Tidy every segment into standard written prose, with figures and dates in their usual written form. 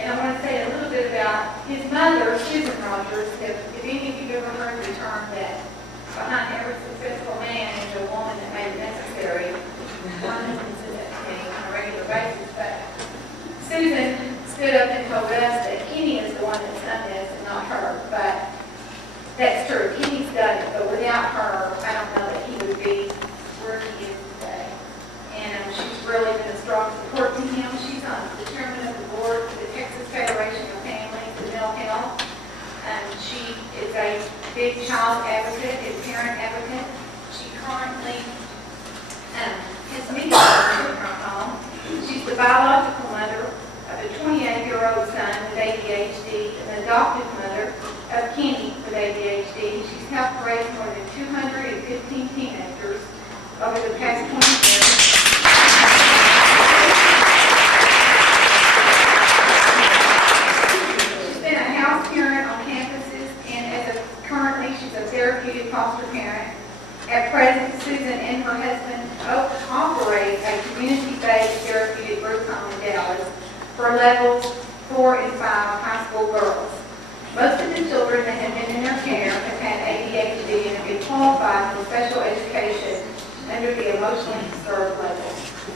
And I want to say a little bit about his mother, Susan Rogers. If any of you ever heard the term that behind every successful man is a woman that made it necessary, my husband says that to me on a regular basis. But Susan stood up and told us that Kenny is the one that's done this and not her. But that's true. Kenny's done it, but without her, I don't know that he would be where he is today. And she's really been a strong support to him. She's on the chairman of the board for the Texas Federation of Families and Mental Health. She is a big child advocate and parent advocate. She currently has many children in her home. She's the biological mother of a 28-year-old son with ADHD and the adopted mother of Kenny with ADHD. She's helped raise more than 215 teenagers over the past 20 years. She's been a house parent on campuses, and currently she's a therapeutic foster parent. At present, Susan and her husband operate a community-based therapeutic group home in Dallas for levels 4 and 5 high school girls. Most of the children that have been in their care have had ADHD and have been qualified for special education under the emotionally disturbed level.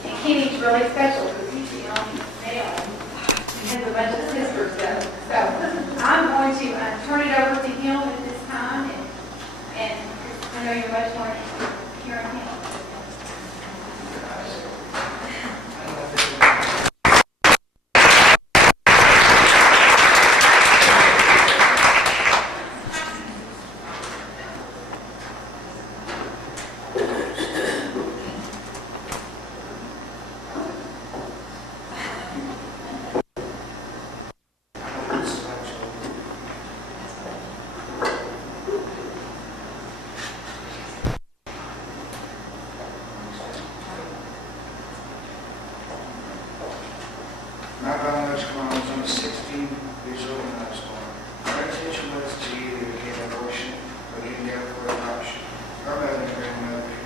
And Kenny's really special because he's the only male and has a bunch of sisters though. So I'm going to turn it over to him at this time, and I know you're much more hearing him. My biological mom was only 16 years old when I was born. Her intention was to either get an abortion or get there for adoption. Her mother and grandmother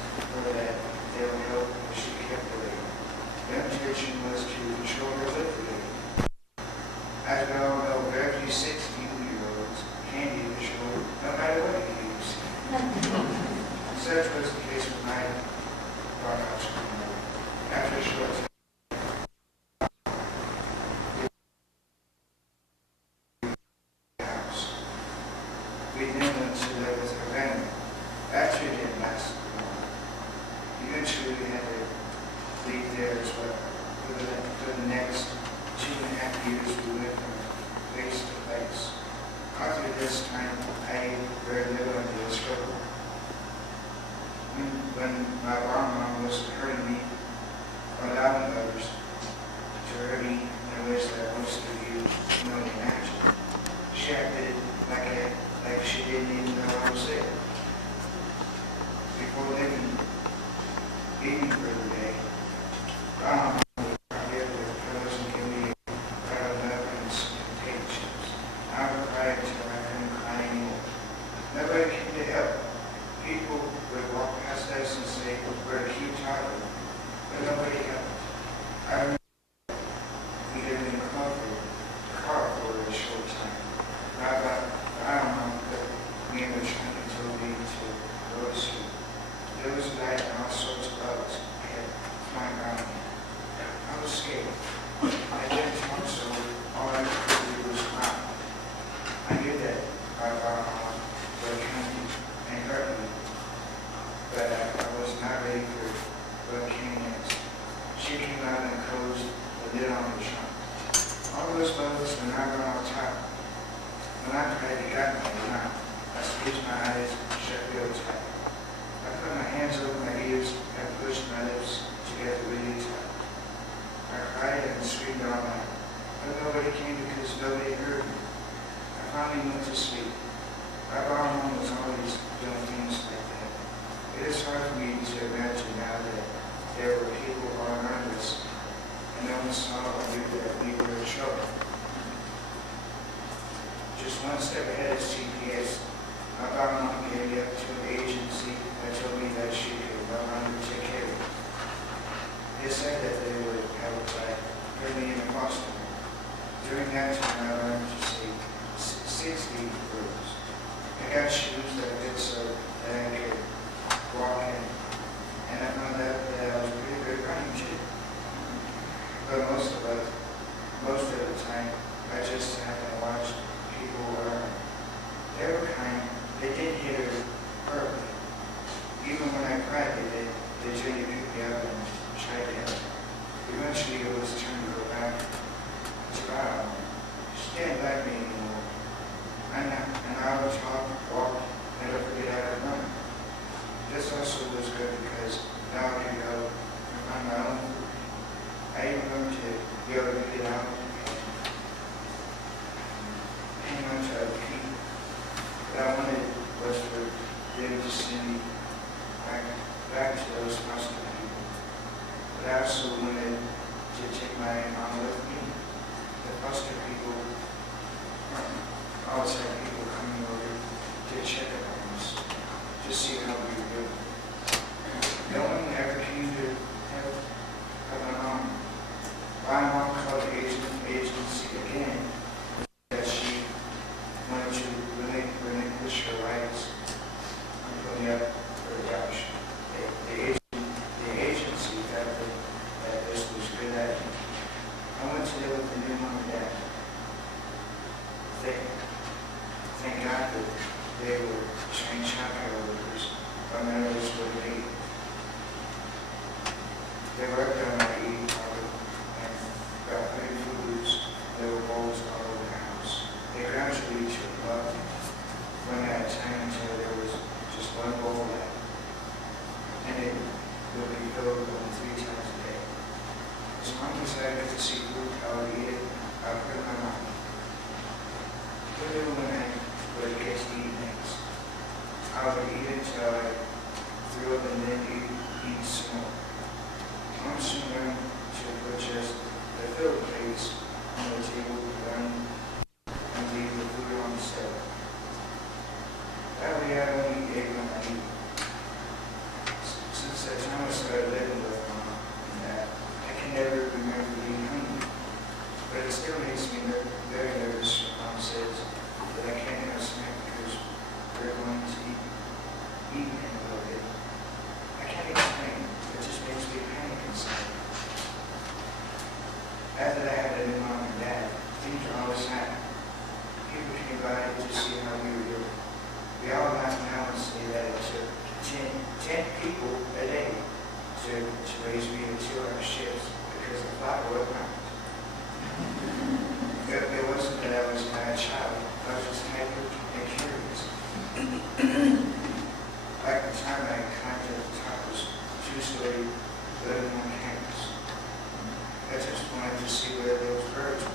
for that they would help if she kept the baby. Their intention was to control her literally. As we all know, very few 16-year-olds can be controlled no matter what you use. Such was the case with my biological mother. After a short time, we then went to live with her family. Actually, it didn't last long. Eventually, we had to leave there as well. For the next 2.5 years, we went from place to place. After this time, I very little into the struggle. When my mom was hurting me, allowing others to hurt me in ways that most of you can only imagine, she acted like she didn't even know I was there. Before leaving for the day, would forgive the pillows and give me napkins and potato chips. I would cry until I couldn't cry anymore. Nobody came to help. People would walk past us and say, "We're a cute child," but nobody helped. I remember we lived in a car for a short time. I don't know, but me and the train told me to go to school. There was light and all sorts of bugs kept flying around me. I was scared. I didn't talk, so all I could do was cry. I knew that my mom would come and hurt me, but I was not ready for what came next. She came out and closed the lid on the trunk. All those bugs were not on top. When I tried to get my mouth, I squeezed my eyes and shut real tight. I put my hands over my ears and pushed my lips together really tight. I cried and screamed all night, but nobody came because nobody heard me. I finally went to sleep. My mom was always doing things like that. It is hard for me to imagine now that there were people all around us and no one saw or knew that we were in trouble. Just one step ahead of CPS, my mom gave me up to an agency that told me that she could no longer take care of me. They said that they would help by putting me in a foster home. that time, I learned to see 60 rules. I got shoes that fit so that I could walk in. And I found out that I was pretty good running too. But most of the time, I just sat and watched people learn. They were kind. They didn't hit her me. Even when I cried, they tried to pick me up and try to help. Eventually, it was time to go back to God. She didn't like me anymore. And I would talk, walk, never forget how to run. This also was good because now I can go and find my own food. I even learned to be able to get out and hang on to other people. What I wanted was for them to send me back to those foster people. But I also wanted to take my mom with me. The foster people always had people coming over to check up on us, to see how we were doing. No one ever came to help my mom. My mom called the agency again that she wanted to relinquish her rights and put me up for adoption. The agency felt that this was a good idea. I went to live with the new mom and dad. Thank God that they were trained childcare workers, but members would be. They worked on my eating problem and got pretty foods. There were bowls all over the house. They gradually took up one at a time until there was just one bowl left. And it would be filled only 3 times a day. As long as I got to see food, I would eat it. I put it in my mouth. The little woman would get to eat next. I would eat it until I threw up and then eat some more. Mom soon learned to put just the filled plates on the table and leave the food on the stove. That way I only ate when I eat. Since that time I started living with my mom and dad, I can never remember being hungry. But it still makes me very nervous when Mom says that I can't have a snack because we're going to eat in a little bit. I can't explain. It just makes me panic inside. After I had a new mom and dad, things were always happening. People came by to see how we were doing. We all laugh now and say that it took 10 people a day to raise me in 2-hour shifts because the clock was not. It wasn't that I was a bad child. I was just hyper and curious. Like the time I climbed to the top of this 2-story living on campus. I just wanted to see where those birds were.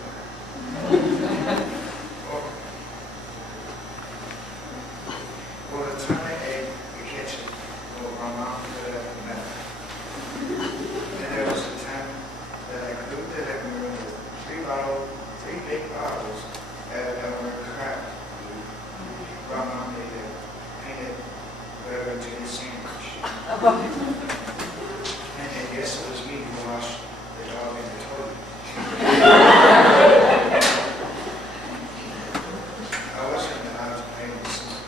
Well, the time I ate the kitchen, my mom put it up in the middle. And there was a time that I cooked the living room with 3 big bottles that were cracked. My mom made it, painted whatever to the sandwich. And I guess it was me who washed the dog in the toilet. I wasn't allowed to play with the sink.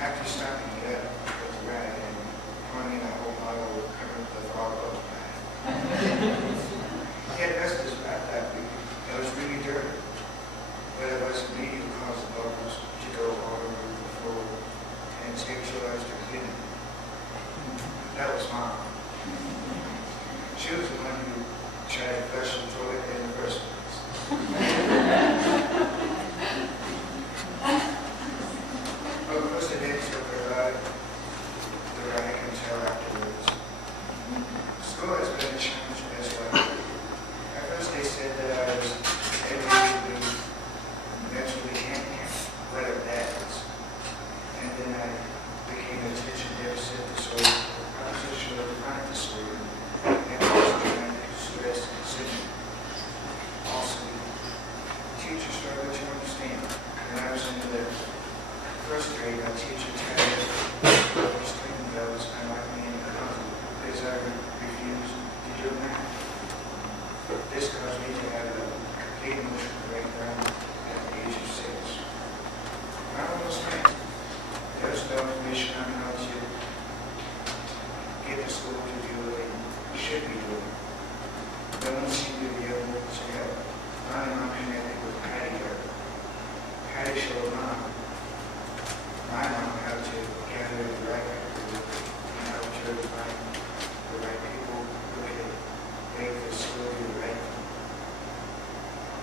After stopping it up with the rag and pouring in a whole bottle of the frog over bag. He had dust his back that week. It was really dirty. But it wasn't me who caused the bubbles to go all over the floor and take 2 hours to clean it. That was Mom. She was the one who tried to flush the toilet in the first place. Of course, I didn't took her ride. The ride I can tell afterwards. School has been a challenge as well. At first, they said that I was able to do mentally handicapped, whatever that is. And then I became attention deficit disorder, oppositional defiant disorder, and post-traumatic stress syndrome. Also, teachers struggled to understand. When I was in the first grade, my teacher tried to student those unlike me in the classroom because I refused to do math. This caused me to have a complete emotional breakdown at the age of 6. I almost think there's no information on how to get the school to do what they should be doing. No one seemed to be able to help. Finally, Mom connected with Patty here. Patty showed my mom how to gather the right people and how to find the right people who could make the school do the right thing.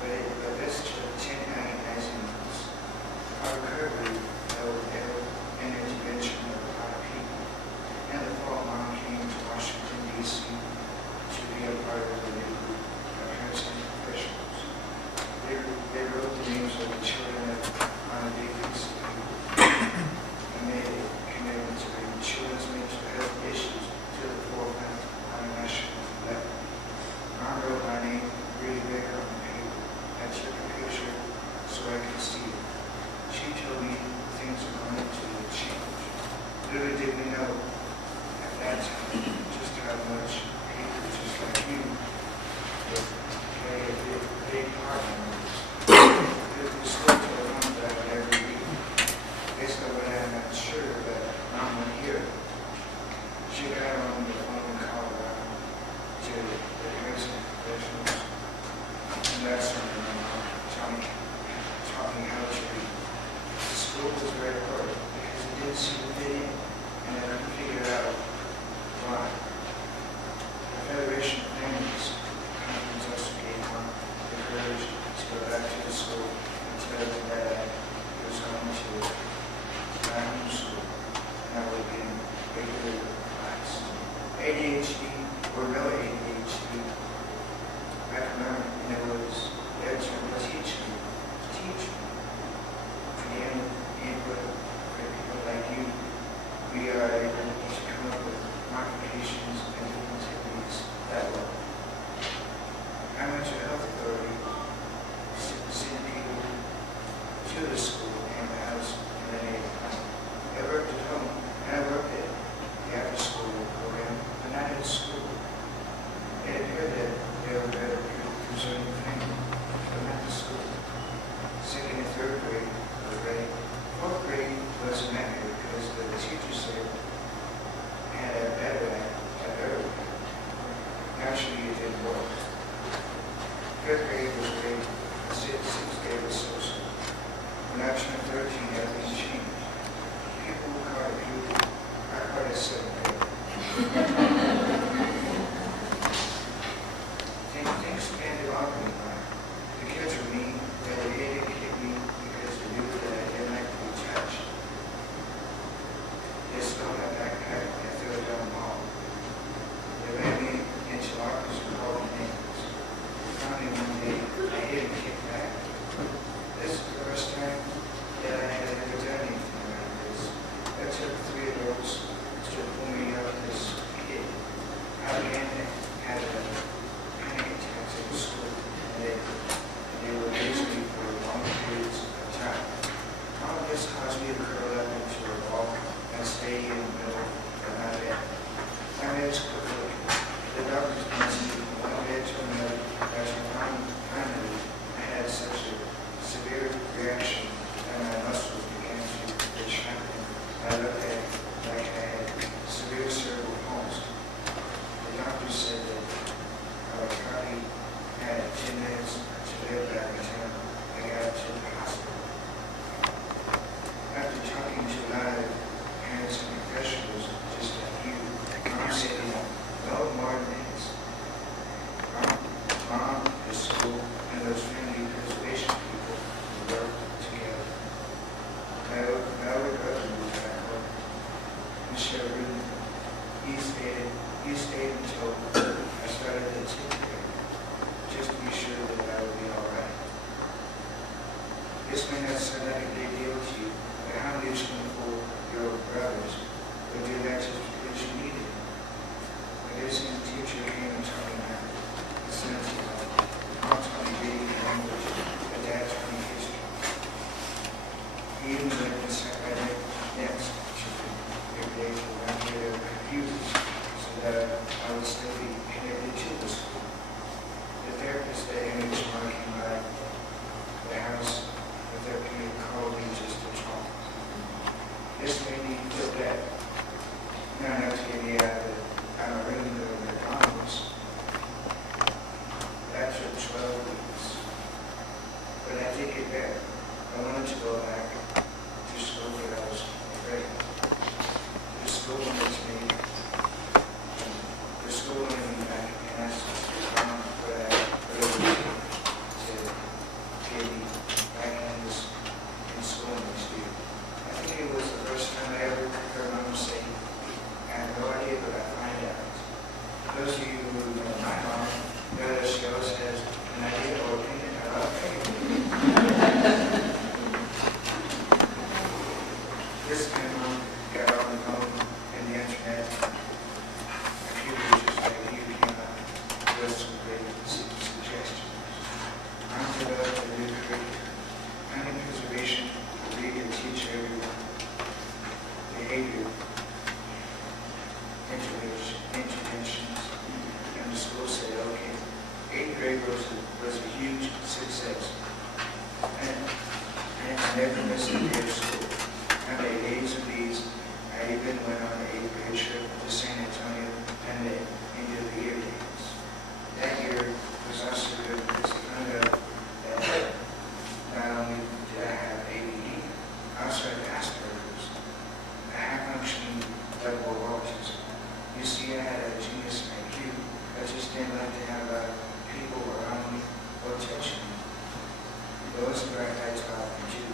But this took 10 agonizing months. Our recovery held an intervention of a lot of people. In the fall, Mom came to Washington, D.C. to be a part of the new group of parents and professionals. They wrote the names of the children on a big piece of paper and made a commitment to bring children's mental health issues to the forefront on a national level. Mom wrote my name really big on the paper. I took a picture so I could see it. She told me things were going to change. Little did we know at that time just how much people just like you would play a big part in this. We still told Mom that every week. Based on what I'm not sure that Mom would hear. She got on the phone and called around to the parents and professionals. And that's when my mom talking how to read. The school was very hard because it didn't seem to fit in, and I couldn't figure out why. The Federation of Families conference also gave Mom the courage to go back to the school and tell them that he was going to my home school, and I would be in regular class. ADHD or no ADHD, I can remember, and it was there to teach me. Again, input for people like you, we are able to come up with modifications and different techniques that way. Our mental health authority sent people to the school and the house and then I worked at home and I worked at the after school program, but not at school. It appeared that they were better concerning the family, but not the school. Second and third grade were great. Fourth grade wasn't matter because the teacher said had a better at early. Naturally, it didn't work. Fifth grade was great. Sixth grade was so-so. When I turned 13, everything changed. People would call it puberty. I call it seventh grade. Things began to bother me. The kids were mean. They didn't kick me because they knew that I didn't like to be touched. They stole my backpack and threw it down the hall. They ran me into lockers and called me names. Finally, one day, I hit and kicked back. This is the first time that I had ever done anything like this. That took 3 adults to pull me out of this kid. I began to have a panic attacks at the school, and they were basically for long periods of time. All of this caused me to curl up into a ball and stay in the middle of my bed. My meds were cooking. The doctors passed me from one bed to another as finally I had such a severe reaction that my muscles began to contract. I looked at it like I had severe cerebral palsy. The doctor said that I would probably had 10 minutes to live back in town. I got to the hospital. After talking to a lot of parents and professionals, just like you, Mom said, no more than this. Mom, the school, and those family preservation people work together. Mallory Brother moved back home. Michelle Rudin, he stayed until I started the 10th grade, just to be sure that I would be all right. This may not sound like a big deal to you, but how many school for your brothers would do that just because you needed it? But this teacher came and told me that. The sense of Mom taught me reading and language, but Dad taught me history. He even went and sat right next to me every day for 1 year of computers so that I would still be connected to the school. The therapist that Amy was working by 8th grade was a huge success. And I never missed a day of school. I made A's and B's. I even went on an 8th grade trip to San Antonio and the end of the year games. That year was also good because it found out that not only did I have ADD, I also had Asperger's, a high-functioning level of autism. You see, I had a genius IQ. I just didn't like to have people around me or touching me. Those who I had taught me too.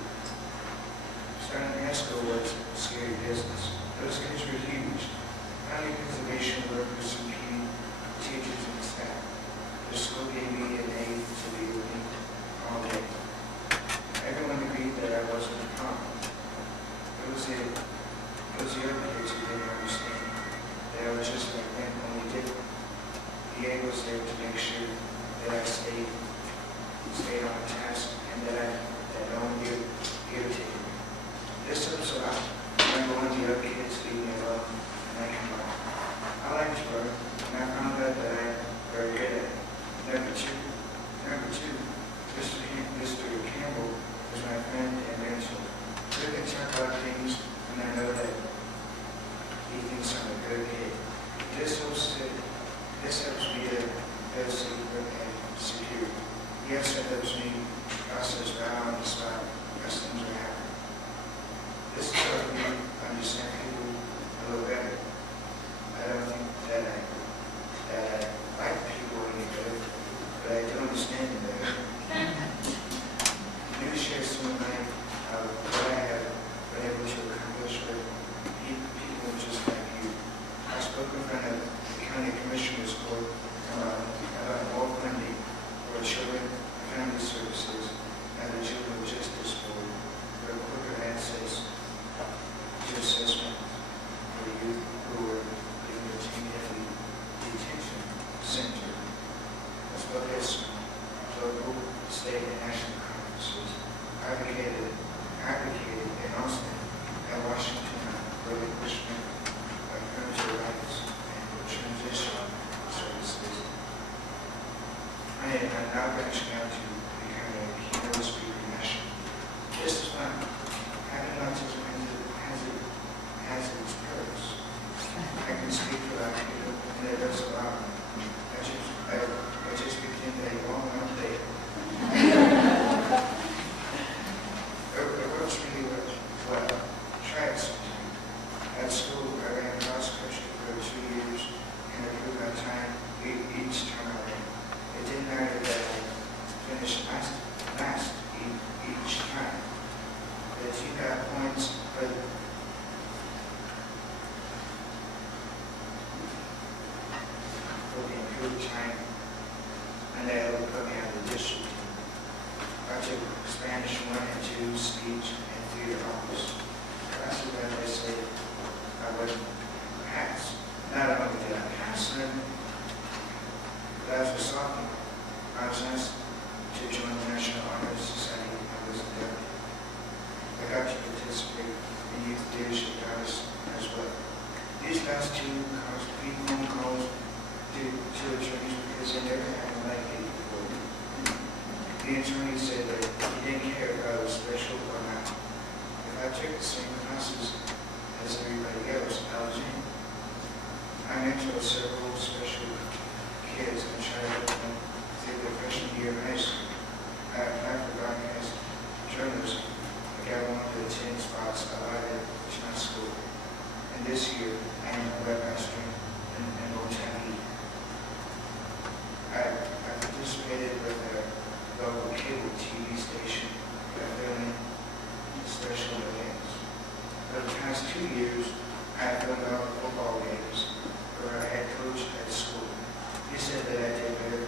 Starting high school was a scary business. Those kids were huge. County conservation workers and teachers and staff. The school gave me an A to be with me all day. Everyone agreed that I wasn't a problem. It was the other kids who didn't understand that I was just like them, only different. The A was there to make sure that I stayed on task and that no one irritated me. This helps a lot. Remember when the other kids leave me alone and I come home. I like to work, and I found out that I'm very good at it. Number two, Mr. Campbell was my friend and mentor. We can talk about things, and I know that he thinks I'm a good kid. This helps me to feel safer and secure. He also helps me process down on the spot as things are happening. This has helped me understand people a little better. I don't think that I like people any better, but I do understand them better. Let me share some of what I have been able to accomplish with people just like you. I spoke in front of the County Commissioner's Court about more funding for children and family services and the Juvenile Justice Board for quicker access to assessment for youth who are in the community detention center, as well as local, state, and national conferences. Advocated in Austin and Washington for the relinquishment of parental rights and transition services. I am now branching out to become a keynote speaker nationally. This is fun. Having autism has its perks. I can speak without people, and it does allow me. I just became a long day. It works really well. Try it sometime. At school, I ran cross country for 2 years and improved my time each time I ran. It didn't matter that I finished last each time. But you got points for the improved time, and that will put me on the district team. I took Spanish 1 and 2, speech, and theater office. Classes that I said I wouldn't pass. Not only did I pass them, but as a sophomore, I was asked to join the National Honor Society when I was inducted. I got to participate in youth leadership classes as well. These last two phone calls to attorneys because they never had a life before. The attorney said that he didn't care if I was special or not. If I took the same classes as everybody else, I was in. I mentored several special kids and tried to help them through their freshman year of high school. I applied for broadcast journalism. I got one of the 10 spots allotted to my school. And this year, I am a webmaster in Montana. I participated with a local cable TV station by filming special events. For the past 2 years, I have filmed football games where I had coached at school. He said that I did better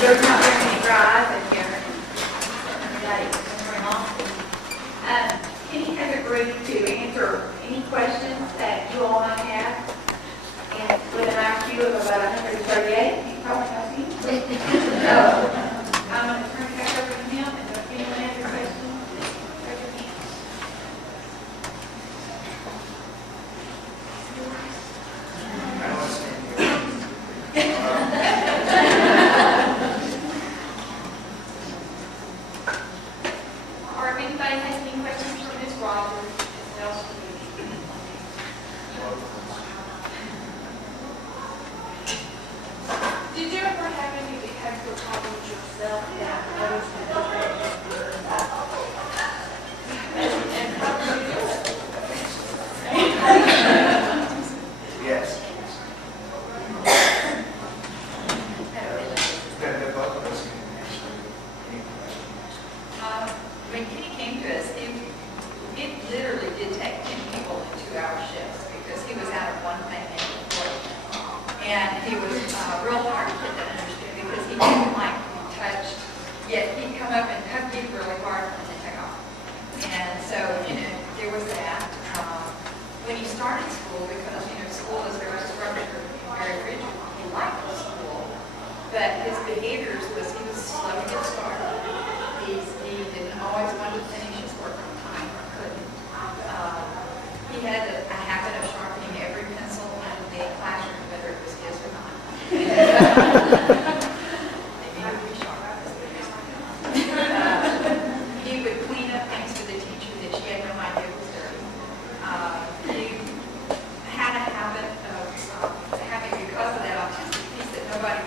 There's not very many drives in here, and dates very long. Kenny has agreed to answer any questions that you all might have, and with an IQ of about 138, you probably know him. So, I'm going to turn it back over to him, and if anyone has a question, raise your hand. I was thinking, Or if anybody has any questions for Ms. Rogers, what else do you need? Did you ever have any behavioral problems yourself that others had and how did you do it? yes. That both of us can actually, any questions. When Kenny came to us, it literally did take 10 people in 2-hour shifts because he was out of one thing and before. And he was real hard to get to understand because he didn't like to be touched, yet he'd come up and hug you really hard and then take off. And so, there was that. When he started school, because, school is very structured and very rigid, he liked the school, but his behaviors was he was slow to get started. He didn't always want to finish his work on time or couldn't. He had a habit of sharpening every pencil in the classroom, whether it was his or not. Maybe he would be sharp. He would clean up things for the teacher that she had no idea was dirty. He had a habit of having, because of that autistic piece that nobody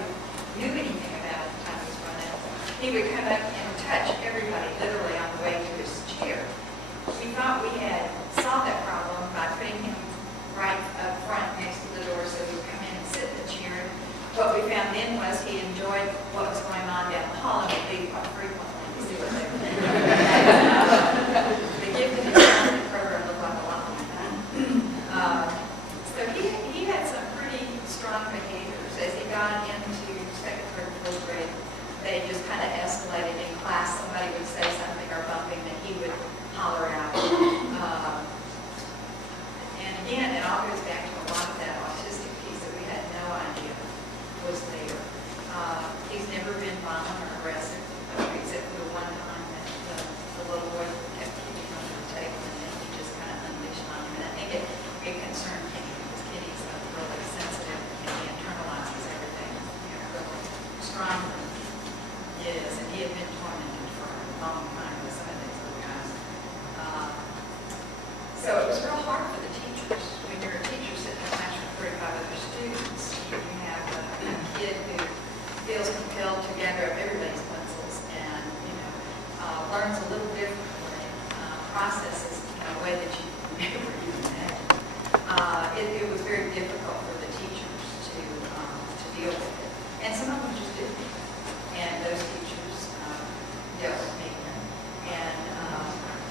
knew anything about at the time he was running, he would come up and touch everybody literally on the way to his chair. We thought we had solved that problem by putting him right up front next to the door so he would come in and sit in the chair. What we found then was he enjoyed what was going on down the hall and would leave quite frequently to see what they were doing. The gift and the program looked like a lot like that. So he had some pretty strong behaviors. As he got into second, third, fourth grade, they just kind of escalated in class. Somebody would say something or bumping that he would holler out. And again, it all goes back to a lot of that autistic piece that we had no idea was there. He's never been violent or aggressive, except for the one time that the little boy kept kicking under the table and then he just kind of unleashed on him. And I think it concerned Kenny because Kenny's really sensitive and he internalizes everything really strongly. Yes, and he had been tormented for a long time with some of these little guys. So it was real hard for the teachers. When you're a teacher sitting in a classroom with 35 other students, you have a kid who feels compelled to gather up everybody's pencils and, learns a little differently, processes in a way that you never even imagined. It was very difficult for the teachers to deal with it. And some of them just didn't. And those teachers dealt with me. And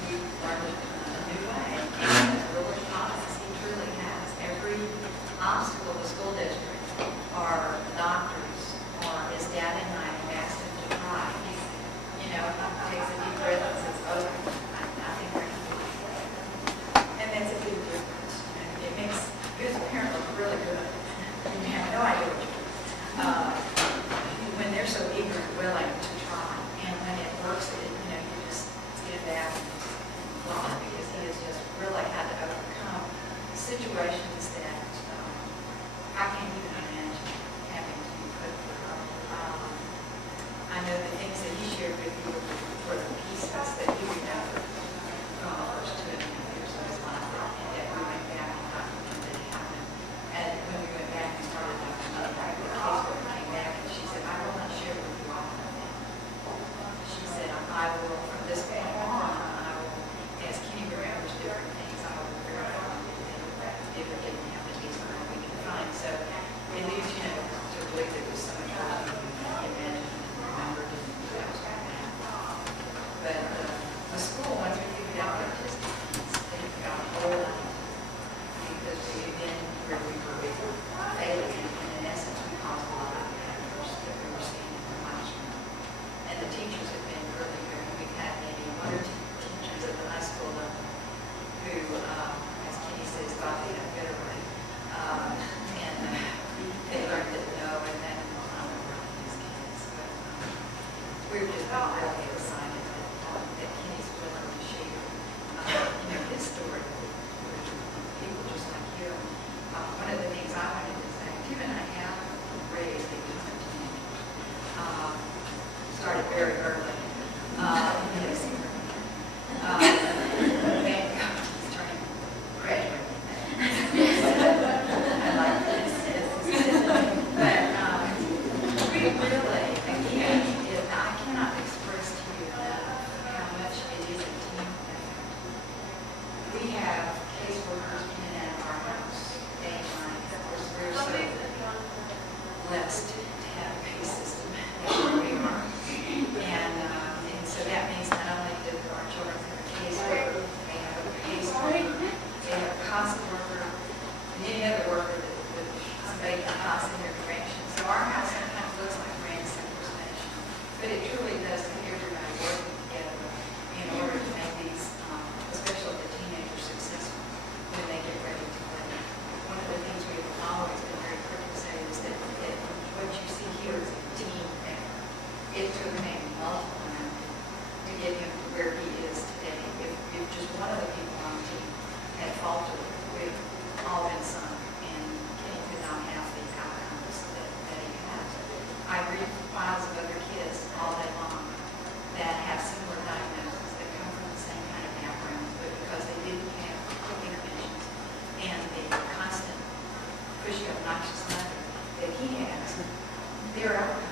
we learned a new way. And has really taught us, he truly has. Every obstacle the school district or the doctors or his dad and I have asked we're just really excited that Kenny's willing to share, his story with people just like you. One of the things I wanted to say, Tim and I have raised a common team. Started very early. Yes. Thank God, he's turning graduate. I like this. But we really, again, I cannot express to you how much it is a team effort. We have caseworkers in and out of our house day and night. Of course, we're so blessed to have a PACE system where we are. And so that means not only do our children have a caseworker, they have a PACE worker, they have a CASA worker, and any other worker that somebody can toss in their direction. So our house sometimes looks like Grand Central Station, but it truly does take everybody working together in order to make these, especially the teenagers, successful when they get ready to play. One of the things we've always been very quick to say is that what you see here is a team effort. It took him multiple rounds to get him to where he is today. If just one of the people on the team had faltered, we've all been sunk, and Kenny could not have the outcomes that he has. I read files of other kids all day long that have similar diagnoses that come from the same kind of background, but because they didn't have quick interventions and the constant pushy, obnoxious mother that he has, they're out